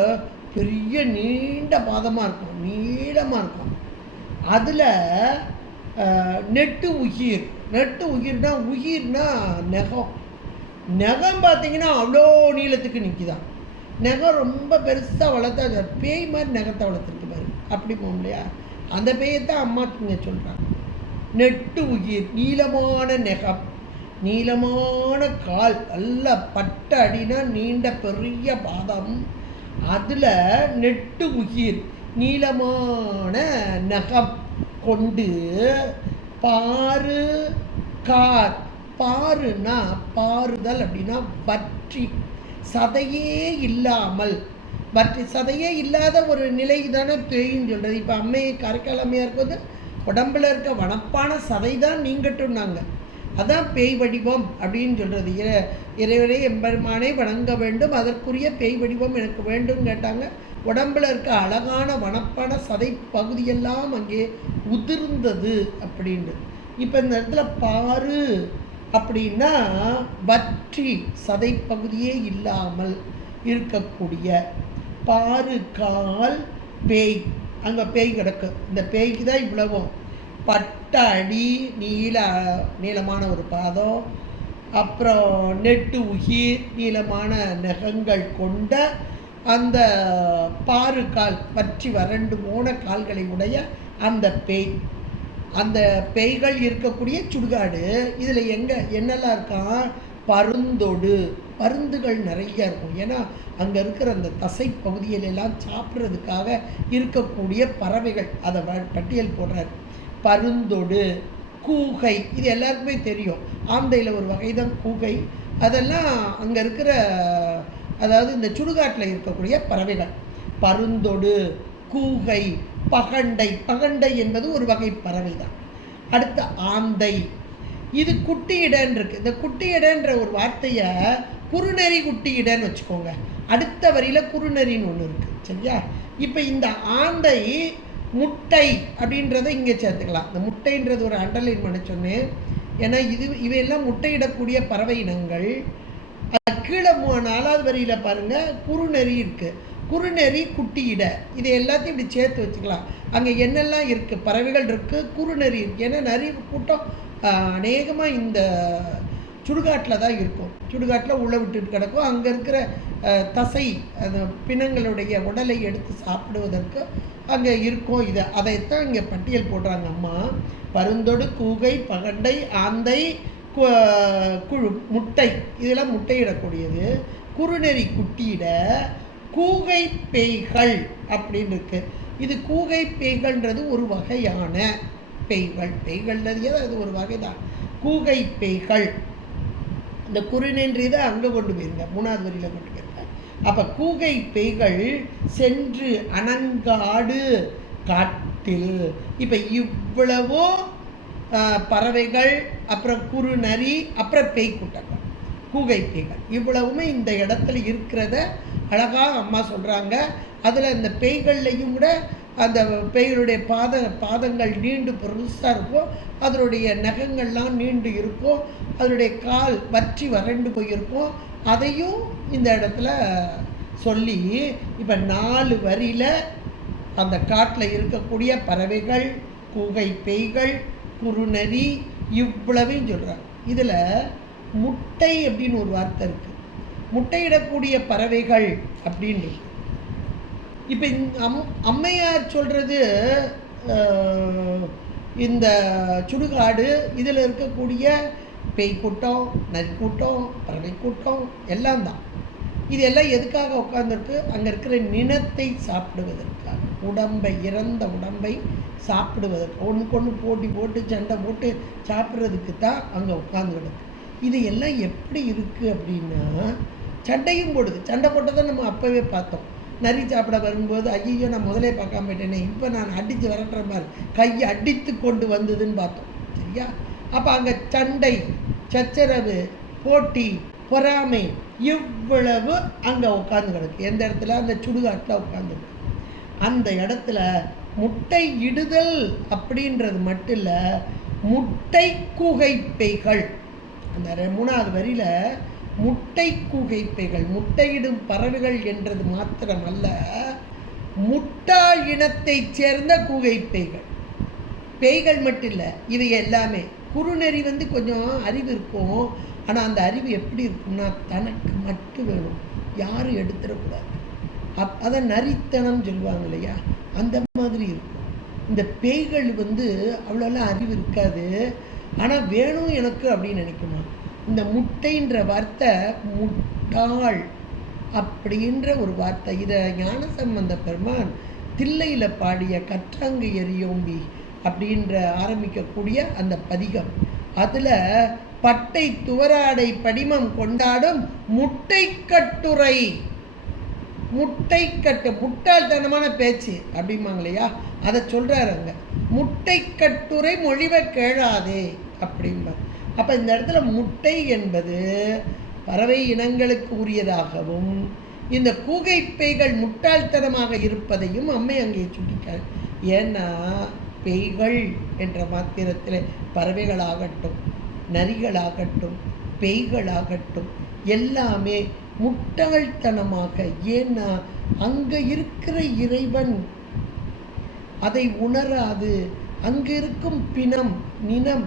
பெரிய நீண்ட பாதமாக இருக்கும், நீளமாக இருக்கும். அதில் நெட்டு உயிர், நெட்டு உயிர்னா உயிர்னா நெகம். நெகம் பார்த்தீங்கன்னா அவ்வளோ நீளத்துக்கு நிற்கிதான். நெகம் ரொம்ப பெருசாக வளர்த்தா பேய் மாதிரி நெகத்தை வளர்த்துருக்கு பாரு, அப்படி போகும் இல்லையா. அந்த பேயத்தான் அம்மா இங்கே சொல்கிறாங்க. நெட்டு உயிர், நீளமான நெகம், நீளமான கால், நல்ல பட்ட அடினா நீண்ட பெரிய பாதம். அதில் நெட்டு உயிர் நீளமான நகம் கொண்டு பாரு கார். பாருன்னா பாருதல் அப்படின்னா வற்றி, சதையே இல்லாமல், வற்றி சதையே இல்லாத ஒரு நிலை தானே பேயின்னு சொல்கிறது. இப்போ அம்மையை காரைக்கால் அம்மையாக இருக்கும்போது உடம்பில் இருக்க வனப்பான சதை தான் நீங்கட்டும்னாங்க. அதான் பேய் வடிவம் அப்படின்னு சொல்கிறது. இறைவனை எம்பெருமானை வணங்க வேண்டும், அதற்குரிய பேய் வடிவம் எனக்கு வேண்டும் கேட்டாங்க. உடம்பில் இருக்க அழகான வனப்பான சதை பகுதியெல்லாம் அங்கே உதிர்ந்தது அப்படின்னு. இப்போ இந்த இடத்துல பாரு அப்படின்னா வற்றி சதை பகுதியே இல்லாமல் இருக்கக்கூடிய பாரு கால் பேய். அங்கே பேய் கிடக்கு. இந்த பேய்க்கு தான் இவ்வளவும். பட்ட அடி, நீளமான ஒரு பாதம், அப்புறம் நெட்டு உயிர், நீளமான நகங்கள் கொண்ட அந்த பாரு கால், வற்றி வறண்டு போன கால்களை உடைய அந்த பேய். அந்த பேய்கள் இருக்கக்கூடிய சுடுகாடு. இதில் என்னெல்லாம் இருக்கான்? பருந்தொடு, பருந்துகள் நிறைய இருக்கும். ஏன்னா அங்கே இருக்கிற அந்த தசை பகுதியிலெல்லாம் சாப்பிட்றதுக்காக இருக்கக்கூடிய பறவைகள், அதை பட்டியல் போடுறார். பருந்தொடு, கூகை, இது எல்லாருக்குமே தெரியும். ஆந்தையில் ஒரு வகை தான் கூகை. அதெல்லாம் அங்கே இருக்கிற, அதாவது இந்த சுடுகாட்டில் இருக்கக்கூடிய பறவைகள். பருந்தொடு, கூகை, பகண்டை. பகண்டை என்பது ஒரு வகை பறவை தான். அடுத்த ஆந்தை. இது குட்டியிடன்னு இருக்குது. இந்த குட்டியிடன்ற ஒரு வார்த்தையை குறுநெறி குட்டியிடன்னு வச்சுக்கோங்க. அடுத்த வரியில் குறுநெறின்னு ஒன்று இருக்குது, சரியா? இப்போ இந்த ஆந்தை முட்டை அப்படின்றத இங்கே சேர்த்துக்கலாம். இந்த முட்டைன்றது ஒரு அண்டர்லைன் பண்ண சொன்னேன். ஏன்னா இவையெல்லாம் முட்டையிடக்கூடிய பறவை இனங்கள். கீழே 4வது வரியில் பாருங்கள், குறுநெறி இருக்குது. குறுநெறி குட்டியிட, இதை எல்லாத்தையும் இப்படி சேர்த்து வச்சுக்கலாம். அங்கே என்னெல்லாம் இருக்குது? பறவைகள் இருக்குது, குறுநெறி இருக்குது. ஏன்னா நரி கூட்டம் அநேகமாக இந்த சுடுகாட்டில் தான் இருக்கும். சுடுகாட்டில் உள்ள விட்டுட்டு கிடக்கும். அங்கே இருக்கிற தசை, அந்த பிணங்களுடைய உடலை எடுத்து சாப்பிடுவதற்கு அங்கே இருக்கும். அதைத்தான் இங்கே பட்டியல் போடுறாங்க அம்மா. பருந்தொடு, கூகை, பகண்டை, ஆந்தை, குழு, முட்டை, இதெல்லாம் முட்டையிடக்கூடியது. குறுநெறி குட்டியிட, கூகை பேய்கள் அப்படின்னு இருக்கு. இது கூகை பேய்கள்ன்றது ஒரு வகையான பேய்கள். பேய்கள்ன்றது அது ஒரு வகை தான். கூகை பேய்கள். இந்த குறுநென்றிதை அங்கே கொண்டு போயிருங்க, 3வது வரியில் கொண்டு போயிருங்க. அப்போ கூகை பேய்கள் சென்று அனங்காடு காட்டில். இப்போ இவ்வளவோ பறவைகள், அப்புறம் குறுநரி, அப்புறம் பேய் கூட்டங்கள், கூகை பேய்கள், இவ்வளவுமே இந்த இடத்துல இருக்கிறத அழகாக அம்மா சொல்கிறாங்க. அதில் இந்த பேய்கள்லையும் கூட அந்த பேய்களுடைய பாதங்கள் நீண்டு பெருசாக இருக்கும், அதனுடைய நகங்கள்லாம் நீண்டு இருக்கும், அதனுடைய கால் வற்றி வறண்டு போயிருக்கும். அதையும் இந்த இடத்துல சொல்லி இப்போ 4 வரியில் அந்த காட்டில் இருக்கக்கூடிய பறவைகள், கூகை பேய்கள், குறுநரி, இவ்வளவையும் சொல்கிறாங்க. இதில் முட்டை அப்படின்னு ஒரு வார்த்தை இருக்குது. முட்டையிடக்கூடிய பறவைகள் அப்படின்றது. இப்போ அம்மையார் சொல்கிறது இந்த சுடுகாடு இதில் இருக்கக்கூடிய பேய் கூட்டம், நரி கூட்டம், பறவை கூட்டம் எல்லாம் தான். இது எல்லாம் எதுக்காக உட்காந்துருக்கு? அங்கே இருக்கிற நினத்தை சாப்பிடுவதற்காக, உடம்பை, இறந்த உடம்பை சாப்பிடுவதற்கு, ஒன்றுக்கு ஒன்று போட்டி போட்டு சண்டை போட்டு சாப்பிட்றதுக்கு தான் அங்கே உட்காந்துக்கிடுது. இது எல்லாம் எப்படி இருக்குது அப்படின்னா, சண்டையும் போடுது. சண்டை போட்டதை நம்ம அப்போவே பார்த்தோம். நரி சாப்பிட வரும்போது ஐயோ நான் முதலே பார்க்காம போயிட்டேனே, இப்போ நான் அடித்து விரட்டுற மாதிரி கையை அடித்து கொண்டு வந்ததுன்னு பார்த்தோம். சரியா? அப்போ அங்கே சண்டை, சச்சரவு, போட்டி, பொறாமை இவ்வளவு அங்கே உட்காந்து கிடக்கு. எந்த இடத்துல? அந்த சுடுகாட்டில் உட்காந்துருக்கு. அந்த இடத்துல முட்டை இடுதல் அப்படின்றது மட்டும் இல்லை, முட்டை கூகைப்பைகள். அந்த 3வது வரியில் முட்டை கூகைப்பைகள், முட்டையிடும் பறவைகள் என்றது மாத்திரமல்ல, முட்டாள் இனத்தைச் சேர்ந்த கூகைப்பைகள். பேய்கள் மட்டும் இல்லை, இவை எல்லாமே. குறுநெறி கொஞ்சம் அறிவு இருக்கும். ஆனால் அந்த அறிவு எப்படி இருக்கும்னா, தனக்கு மட்டும் வேணும், யாரும் எடுத்துடக்கூடாது. அதை நரித்தனம் சொல்லுவாங்க இல்லையா, அந்த மாதிரி இருக்கும். இந்த பேய்கள் அவ்வளோலாம் அறிவு இருக்காது, ஆனால் வேணும் எனக்கு அப்படின்னு நினைக்குமா. இந்த முட்டைன்ற வார்த்தை முட்டாள் அப்படின்ற ஒரு வார்த்தை. இதை ஞானசம்பந்த பெருமான் தில்லையில் பாடிய கற்றாங்கு எரியோம்பி அப்படின்ற ஆரம்பிக்கக்கூடிய அந்த பதிகம், அதில் பட்டை துவராடை படிமம் கொண்டாடும் முட்டை கட்டுரை, முட்டை கட்டு, முட்டாள்தனமான பேச்சு அப்படிம்பாங்க இல்லையா, அதை சொல்கிறாரு அங்கே. முட்டை கட்டுரை மொழிவை கேளாதே அப்படிம்பார். அப்போ இந்த இடத்துல முட்டை என்பது பறவை இனங்களுக்கு உரியதாகவும், இந்த கூகைப்பேய்கள் முட்டாள்தனமாக இருப்பதையும் அம்மை அங்கே சுட்டிக்கார். ஏன்னா பேய்கள் என்ற மாத்திரத்தில் பறவைகளாகட்டும், நரிகளாகட்டும், பேய்களாகட்டும் எல்லாமே முட்டாள்தனமாக. ஏன்னா அங்கே இருக்கிற இறைவன் அதை உணராது, அங்கே இருக்கும் பிணம், நினம்,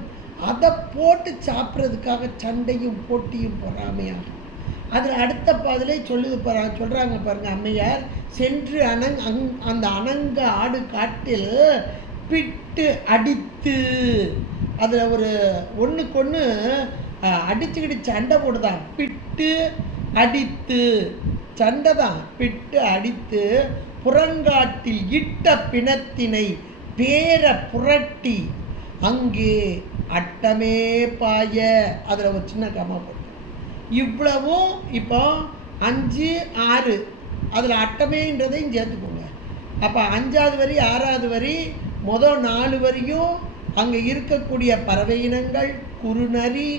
அதை போட்டு சாப்பிட்றதுக்காக சண்டையும் போட்டியும் பொறாமையாக. அதில் அடுத்த பாதிலே சொல்கிறாங்க பாருங்க அம்மையார், சென்று அந்த அணங்க ஆடு காட்டில் பிட்டு அடித்து, அதில் ஒரு ஒன்றுக்கொன்று அடிச்சுக்கிட்டு சண்டை போடுதான். பிட்டு அடித்து சண்டை தான், பிட்டு அடித்து புறங்காட்டில் இட்ட பிணத்தினை பேர புரட்டி அங்கே அட்டமே பாய. அதில் ஒரு சின்ன கம்மா போட்டு இவ்வளவும் இப்போ 5, 6 அதில் அட்டமேன்றதையும் சேர்த்துக்கோங்க. அப்போ 5வது வரி 6வது வரி மொதல் 4 வரியும் அங்கே இருக்கக்கூடிய பறவை இனங்கள், குறுநரி,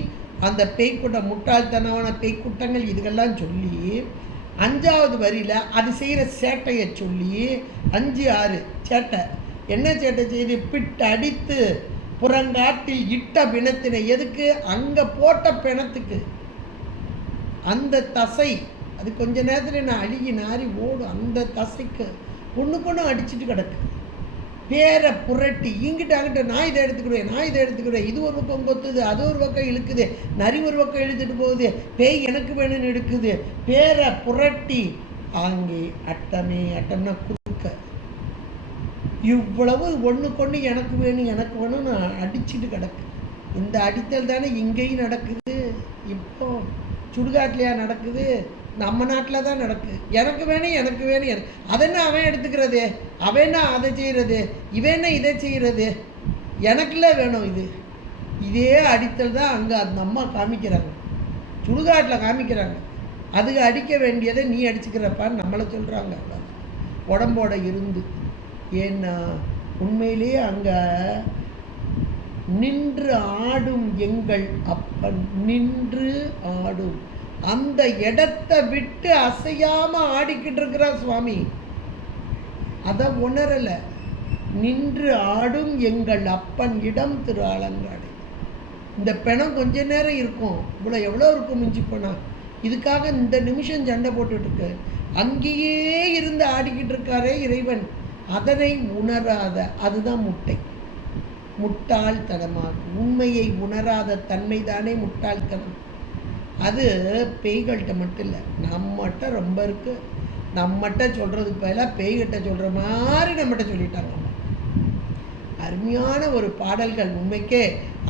அந்த பேய்க்கூட்டம், முட்டாள்தனமான பேய்க்கூட்டங்கள் இதுகெல்லாம் சொல்லி 5வது வரியில் அது செய்கிற சேட்டையை சொல்லி 5, 6 சேட்டை. என்ன சேட்டை செய்து? பிட்டு அடித்து புறங்காட்டில் இட்ட பிணத்தினை. எதுக்கு? அங்கே போட்ட பிணத்துக்கு. அந்த தசை அது கொஞ்ச நேரத்தில் நான் அழுகி நாரி ஓடும். அந்த தசைக்கு ஒன்றுக்கு அடிச்சுட்டு கிடக்கு. பேரை புரட்டி இங்கிட்ட அங்கிட்ட, நான் இதை எடுத்துக்கிடுவேன், நான் இதை எடுத்துக்கிடுவேன், இது ஒரு பக்கம் கொத்துது, அது ஒரு பக்கம் இழுக்குது, நரி ஒரு பக்கம் இழுத்துட்டு போகுது, பேய் எனக்கு வேணும்னு எடுக்குது. பேரை புரட்டி அங்கே அட்டமே, அட்டம்னா குறுக்க, இவ்வளவு ஒன்றுக்கொன்று எனக்கு வேணும் எனக்கு வேணும்னு அடிச்சுட்டு கிடக்கு. இந்த அடித்தல் தானே இங்கேயும் நடக்குது. இப்போ சுடுகாட்டிலையா நடக்குது? நம்ம நாட்டில் தான் நடக்குது. எனக்கு வேணும் எனக்கு வேணும், அதென்ன அவன் எடுத்துக்கிறது, அவனா அதை செய்கிறது, இவனா இதை செய்கிறது, எனக்குள்ள வேணும் இது. இதே அடித்தல் தான் அங்கே அந்த அம்மா காமிக்கிறாங்க, சுடுகாட்டில் காமிக்கிறாங்க. அதுக்கு அடிக்க வேண்டியதை நீ அடிச்சுக்கிறப்பான்னு நம்மளை சொல்கிறாங்க உடம்போட இருந்து. ஏன்னா உண்மையிலேயே அங்கே நின்று ஆடும் எங்கள் அப்பன், நின்று ஆடும் அந்த இடத்தை விட்டு அசையாம ஆடிக்கிட்டு இருக்கிறார் சுவாமி. அதை உணரல. நின்று ஆடும் எங்கள் அப்பன் இடம் திரு ஆலங்காடு. இந்த பிணம் கொஞ்ச நேரம் இருக்கும், இவ்வளோ எவ்வளோ இருக்கும் மிஞ்சி போனா. இதுக்காக இந்த நிமிஷம் சண்டை போட்டுட்டு இருக்கு. அங்கேயே இருந்து ஆடிக்கிட்டு இருக்காரே இறைவன், அதனை உணராத, அதுதான் முட்டை. முட்டாள்தனமாகும். உண்மையை உணராத தன்மைதானே முட்டாள்தனம். அது பேய்கள்கிட்ட மட்டும் இல்லை, நம்மகிட்ட ரொம்ப இருக்கு. நம்மகிட்ட சொல்கிறதுக்கு பதிலாக பேய்கிட்ட சொல்கிற மாதிரி நம்மகிட்ட சொல்லிட்டாங்க. அருமையான ஒரு பாடல்கள், உண்மைக்கே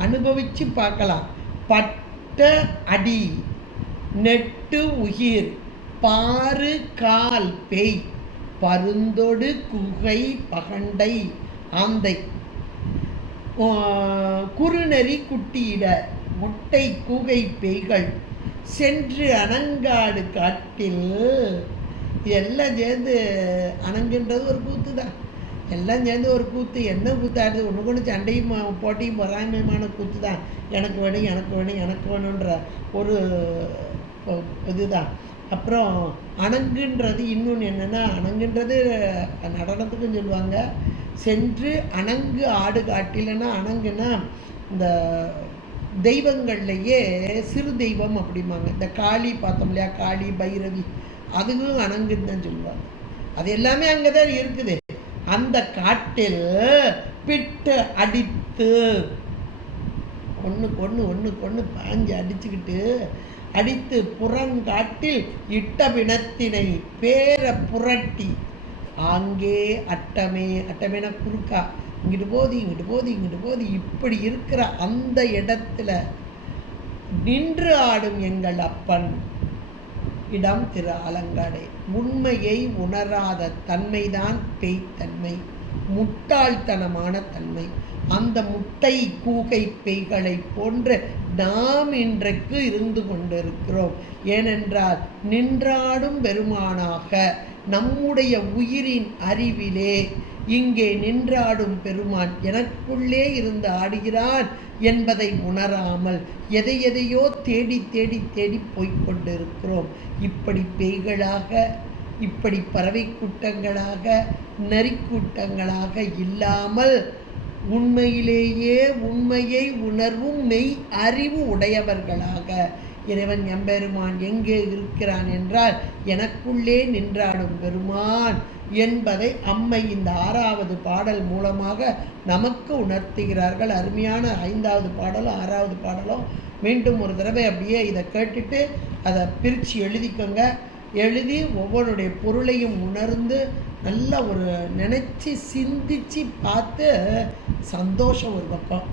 அனுபவித்து பார்க்கலாம். பட்ட அடி நெட்டு உயிர் பாரு கால் பேய் பருந்தொடு குகை பகண்டை ஆந்தை குறுநெறி குட்டியிட முட்டை கூகை பேய்கள் சென்று அணங்காடு காட்டில். எல்லாம் சேர்ந்து அணங்குன்றது ஒரு கூத்து தான். எல்லாம் சேர்ந்து ஒரு கூத்து. என்ன கூத்தாடுது? ஒன்று கொண்டு சண்டையும் போட்டியும் பொறாமையுமான கூத்து தான். எனக்கு வேணும் எனக்கு வேணும் எனக்கு வேணுன்ற ஒரு இதுதான். அப்புறம் அணங்குன்றது இன்னொன்று என்னென்னா, அணங்குன்றது நடனத்துக்கும் சொல்லுவாங்க. சென்று அணங்கு ஆடு காட்டிலன்னா, அணங்குன்னா இந்த தெய்வங்கள்லையே சிறு தெய்வம் அப்படிம்பாங்க. இந்த காளி பார்த்தோம் இல்லையா, காளி பைரவி, அதுவும் அணங்குன்னு தான் சொல்லுவாங்க. அது எல்லாமே அங்கே தான் இருக்குது. அந்த காட்டில் பிட்டு அடித்து ஒன்று பாஞ்சு அடித்து புறங்காட்டில் இட்ட பிணத்தினை பேர புரட்டி அங்கே அட்டமேன குறுக்கா இங்கிட்டு போது இப்படி இருக்கிற அந்த இடத்துல நின்று ஆடும் எங்கள் அப்பன் இடம் திரு ஆலங்காடே. உண்மையை உணராத தன்மைதான் பேய்த்தன்மை, முட்டாள்தனமான தன்மை. அந்த முட்டை கூகை பேய்களை போன்று நாம் இன்றைக்கு இருந்து கொண்டிருக்கிறோம். ஏனென்றால் நின்றாடும் பெருமானாக நம்முடைய உயிரின் அறிவிலே இங்கே நின்றாடும் பெருமான் எனக்குள்ளே இருந்து ஆடுகிறான் என்பதை உணராமல் எதையோ தேடி தேடி தேடி போய்கொண்டிருக்கிறோம். இப்படி பேய்களாக, இப்படி பறவை கூட்டங்களாக, நரிக்கூட்டங்களாக இல்லாமல் உண்மையிலேயே உண்மையை உணர்வும் மெய் அறிவு உடையவர்களாக இறைவன் எம்பெருமான் எங்கே இருக்கிறான் என்றால் எனக்குள்ளே நின்றாடும் பெருமான் என்பதை அம்மை இந்த 6வது பாடல் மூலமாக நமக்கு உணர்த்துகிறார்கள். அருமையான 5வது பாடலும் 6வது பாடலும் மீண்டும் ஒரு தடவை அப்படியே இதை கேட்டுட்டு அதை பிரித்து எழுதிக்கோங்க. எழுதி ஒவ்வொருடைய பொருளையும் உணர்ந்து நல்லா ஒரு நினச்சி சிந்திச்சு பார்த்து சந்தோஷம் ஒரு பக்கம்.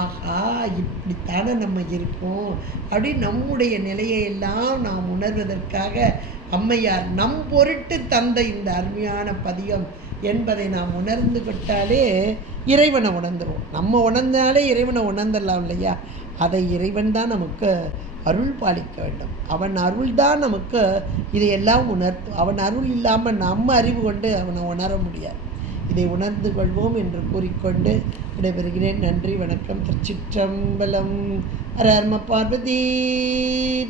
ஆஹா, இப்படித்தானே நம்ம இருக்கோம் அப்படி நம்முடைய நிலையெல்லாம் நாம் உணர்வதற்காக அம்மையார் நம் பொருட்டு தந்த இந்த அருமையான பதிகம் என்பதை நாம் உணர்ந்து விட்டாலே இறைவனை உணர்ந்துருவோம். நம்ம உணர்ந்தாலே இறைவனை உணர்ந்துடலாம் இல்லையா? அதை இறைவன் தான் நமக்கு அருள் பாலிக்க வேண்டும். அவன் அருள் தான் நமக்கு இதையெல்லாம் உணர்த்தும். அவன் அருள் இல்லாமல் நம்ம அறிவு கொண்டு அவனை உணர முடியாது. இதை உணர்ந்து கொள்வோம் என்று கூறிக்கொண்டு விடைபெறுகிறேன். நன்றி, வணக்கம். திருச்சிற்றம்பலம். ஹர பார்வதி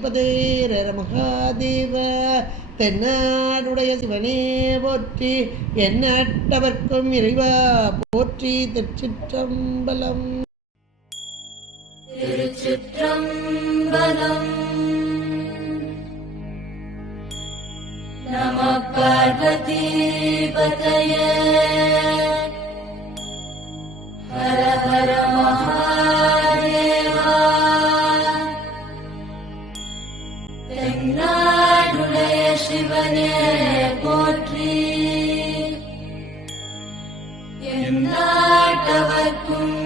பதே ஹர மகாதேவ. தென்னாடுடைய சிவனே போற்றி, எண்ணற்றவர்க்கும் இறைவா போற்றி. திருச்சிற்றம்பலம். திருச்சிற்றம்பலம். நம பார்வதி பதயே. ஹர ஹர மகாதேவா. தென்னாடுடைய சிவனே போற்றி, எந்நாட்டவர்க்கும்